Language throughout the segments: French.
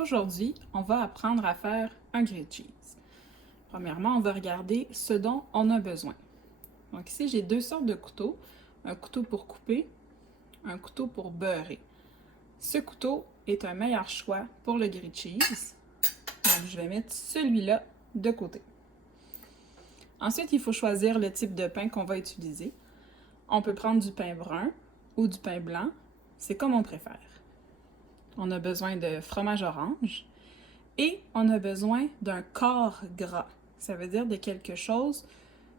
Aujourd'hui, on va apprendre à faire un grilled cheese. Premièrement, on va regarder ce dont on a besoin. Donc ici, j'ai deux sortes de couteaux. Un couteau pour couper, un couteau pour beurrer. Ce couteau est un meilleur choix pour le grilled cheese. Donc je vais mettre celui-là de côté. Ensuite, il faut choisir le type de pain qu'on va utiliser. On peut prendre du pain brun ou du pain blanc. C'est comme on préfère. On a besoin de fromage orange et on a besoin d'un corps gras. Ça veut dire de quelque chose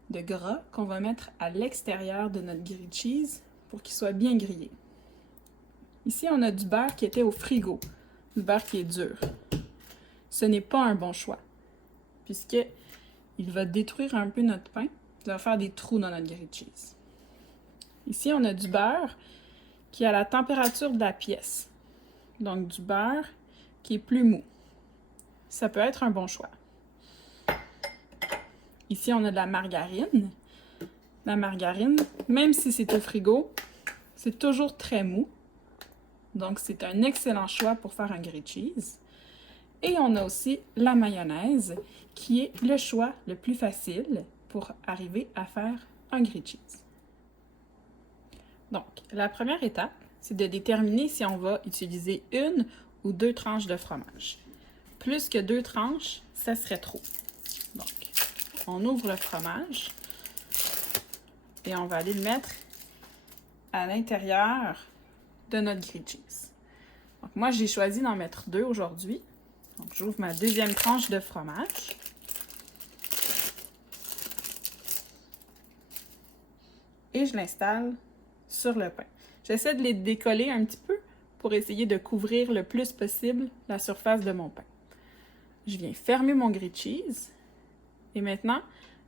de gras qu'on va mettre à l'extérieur de notre grilled cheese pour qu'il soit bien grillé. Ici, on a du beurre qui était au frigo, du beurre qui est dur. Ce n'est pas un bon choix, puisqu'il va détruire un peu notre pain, il va faire des trous dans notre grilled cheese. Ici, on a du beurre qui est à la température de la pièce, donc du beurre qui est plus mou. Ça peut être un bon choix. Ici, on a de la margarine. La margarine, même si c'est au frigo, c'est toujours très mou. Donc, c'est un excellent choix pour faire un grilled cheese. Et on a aussi la mayonnaise, qui est le choix le plus facile pour arriver à faire un grilled cheese. Donc, la première étape, c'est de déterminer si on va utiliser une ou deux tranches de fromage. Plus que deux tranches, ça serait trop. Donc, on ouvre le fromage et on va aller le mettre à l'intérieur de notre grilled cheese. Donc, moi, j'ai choisi d'en mettre deux aujourd'hui. Donc, j'ouvre ma deuxième tranche de fromage. Et je l'installe sur le pain. J'essaie de les décoller un petit peu pour essayer de couvrir le plus possible la surface de mon pain. Je viens fermer mon grilled cheese et maintenant,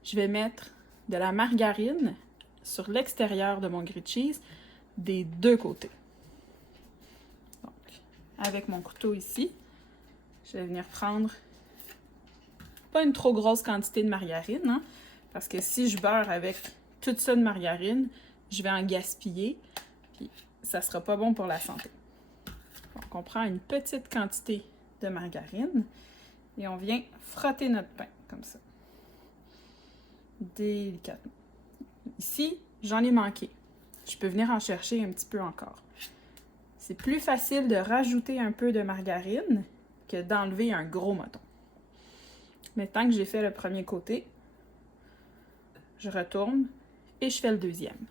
je vais mettre de la margarine sur l'extérieur de mon grilled cheese des deux côtés. Donc, avec mon couteau ici, je vais venir prendre pas une trop grosse quantité de margarine, hein, parce que si je beurre avec tout ça de margarine, je vais en gaspiller, puis ça ne sera pas bon pour la santé. Donc, on prend une petite quantité de margarine et on vient frotter notre pain, comme ça. Délicatement. Ici, j'en ai manqué. Je peux venir en chercher un petit peu encore. C'est plus facile de rajouter un peu de margarine que d'enlever un gros mouton. Maintenant que j'ai fait le premier côté, je retourne et je fais le deuxième.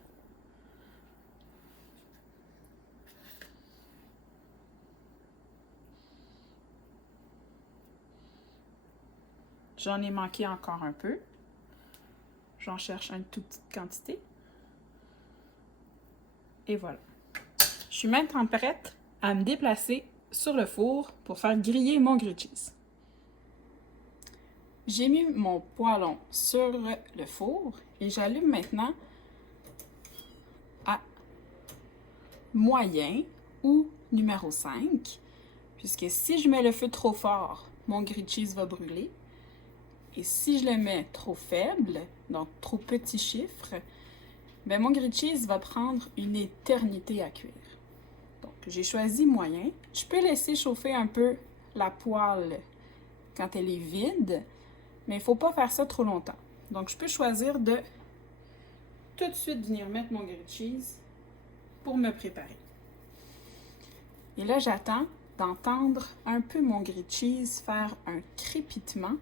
J'en ai manqué encore un peu. J'en cherche une toute petite quantité. Et voilà. Je suis maintenant prête à me déplacer sur le four pour faire griller mon grilled cheese. J'ai mis mon poêlon sur le four et j'allume maintenant à moyen ou numéro 5, puisque si je mets le feu trop fort, mon grilled cheese va brûler. Et si je le mets trop faible, donc trop petit chiffre, ben mon grilled cheese va prendre une éternité à cuire. Donc j'ai choisi moyen. Je peux laisser chauffer un peu la poêle quand elle est vide, mais il ne faut pas faire ça trop longtemps. Donc je peux choisir de tout de suite venir mettre mon grilled cheese pour me préparer. Et là, j'attends d'entendre un peu mon grilled cheese faire un crépitement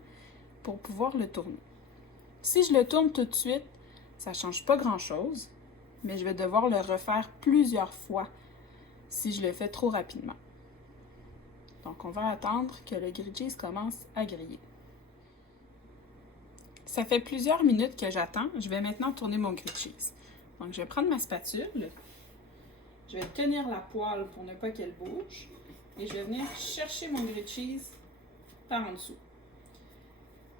pour pouvoir le tourner. Si je le tourne tout de suite, ça ne change pas grand-chose, mais je vais devoir le refaire plusieurs fois si je le fais trop rapidement. Donc, on va attendre que le grilled cheese commence à griller. Ça fait plusieurs minutes que j'attends. Je vais maintenant tourner mon grilled cheese. Donc, je vais prendre ma spatule. Je vais tenir la poêle pour ne pas qu'elle bouge. Et je vais venir chercher mon grilled cheese par en dessous.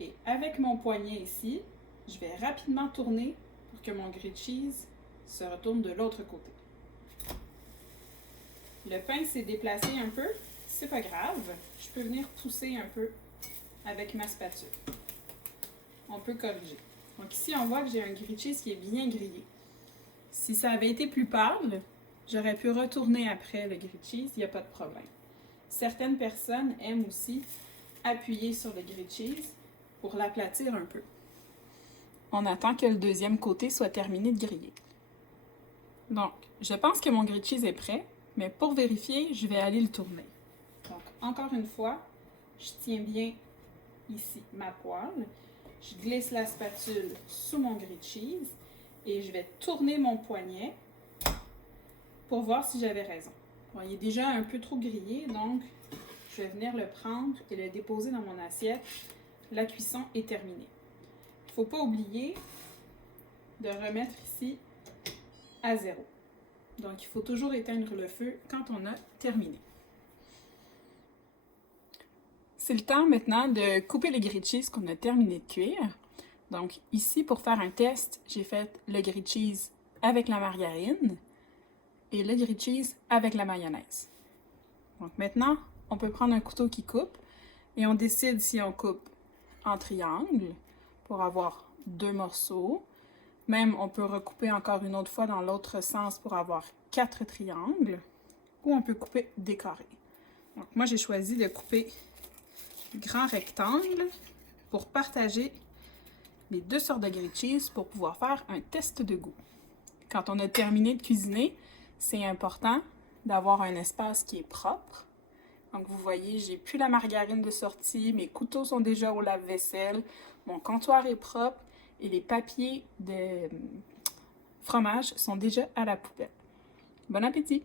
Et avec mon poignet ici, je vais rapidement tourner pour que mon grilled cheese se retourne de l'autre côté. Le pain s'est déplacé un peu, c'est pas grave. Je peux venir pousser un peu avec ma spatule. On peut corriger. Donc ici, on voit que j'ai un grilled cheese qui est bien grillé. Si ça avait été plus pâle, j'aurais pu retourner après le grilled cheese, il n'y a pas de problème. Certaines personnes aiment aussi appuyer sur le grilled cheese pour l'aplatir un peu. On attend que le deuxième côté soit terminé de griller. Donc, je pense que mon grilled cheese est prêt, mais pour vérifier, je vais aller le tourner. Donc, encore une fois, je tiens bien ici ma poêle, je glisse la spatule sous mon grilled cheese et je vais tourner mon poignet pour voir si j'avais raison. Bon, il est déjà un peu trop grillé, donc je vais venir le prendre et le déposer dans mon assiette. La cuisson est terminée. Il ne faut pas oublier de remettre ici à 0. Donc, il faut toujours éteindre le feu quand on a terminé. C'est le temps maintenant de couper le grilled cheese qu'on a terminé de cuire. Donc, ici, pour faire un test, j'ai fait le grilled cheese avec la margarine et le grilled cheese avec la mayonnaise. Donc maintenant, on peut prendre un couteau qui coupe et on décide si on coupe en triangle pour avoir 2 morceaux. Même, on peut recouper encore une autre fois dans l'autre sens pour avoir 4 triangles. Ou on peut couper des carrés. Donc moi, j'ai choisi de couper grand rectangle pour partager les 2 sortes de grilled cheese pour pouvoir faire un test de goût. Quand on a terminé de cuisiner, c'est important d'avoir un espace qui est propre. Donc vous voyez, j'ai plus la margarine de sortie, mes couteaux sont déjà au lave-vaisselle, mon comptoir est propre et les papiers de fromage sont déjà à la poubelle. Bon appétit!